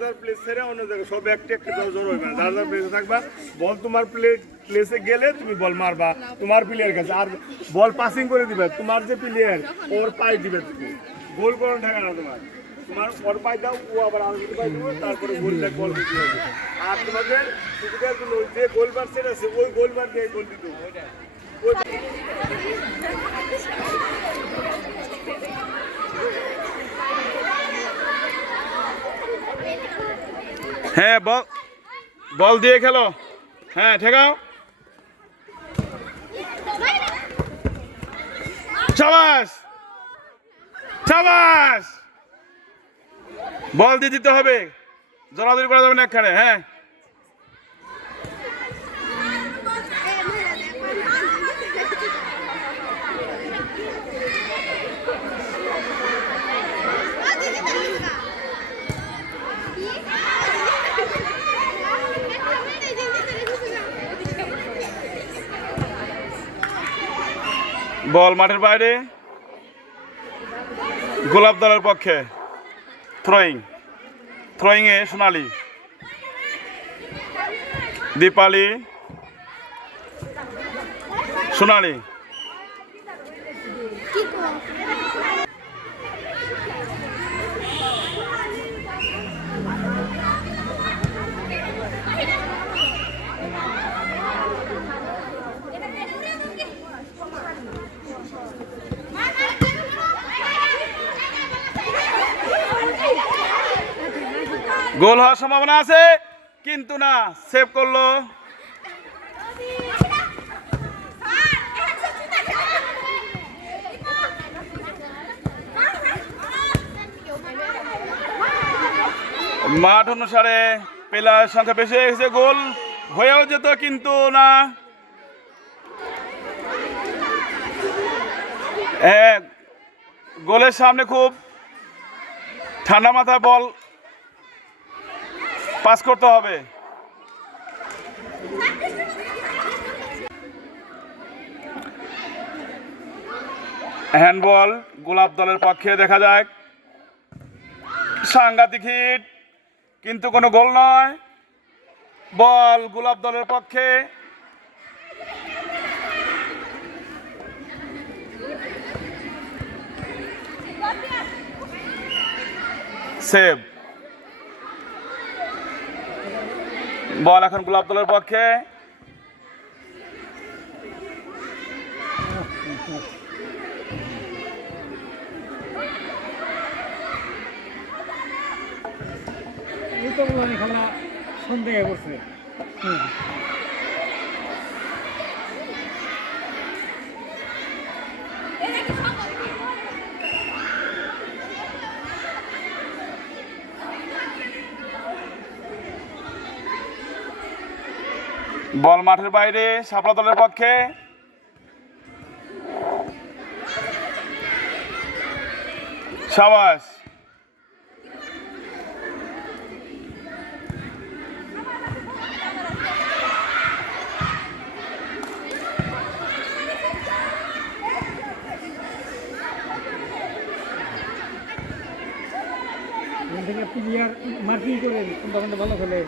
যার প্লেস ছেড়ে অন্য জায়গায় সব একটা একটা জোর হইবে না, যার প্লেসে থাকবা। বল তোমার প্লেসে গেলে তুমি বল মারবা তোমার প্লেয়ার কাছে, আর বল পাসিং করে দিবে তোমার যে প্লেয়ার ওর পায়ে দিবে, তুমি গোল করার ঠেকা না তোমার, তোমার ওর পায়ে দাও, ও আবার আর পায়ে দিবে, তারপরে গোলটা বল দিতে হবে। আর তোমাদের সুবিধার জন্য যে গোলবার সেট আছে ওই গোলবার দিয়ে গোল দিতে হবে। হ্যাঁ বল দিয়ে খেলো, হ্যাঁ ঠেকাও, শাবাশ শাবাশ, বল দিয়ে দিতে হবে, জড়াজড়ি করা যাবে না একখানে। হ্যাঁ বল মাঠের বাইরে, গোলাপ দলের পক্ষে থ্রোয়িং এ সোনালী, দীপালি, সোনালী, গোল হওয়ার সম্ভাবনা আছে কিন্তু না, সেভ করলো। মাঠ অনুসারে প্লেয়ার সংখ্যা বেশি হয়ে গেছে, গোল হয়েও যেত কিন্তু না। গোলের সামনে খুব ঠান্ডা মাথায় বল পাস করতে হবে। হ্যান্ডবল গোলাপ দলের পক্ষে দেখা যায়, সাংঘাতিক হিট কিন্তু কোনো গোল নয়, বল গোলাপ দলের পক্ষে। সেভ, বল এখন গোলাপ দলের পক্ষে। খেলা সন্দেহ করছে। বল মাঠের বাইরে, শাপলা দলের পক্ষে। শাবাশ, প্লেয়ার মার্কিং করে কোনটা ভালো খেলে।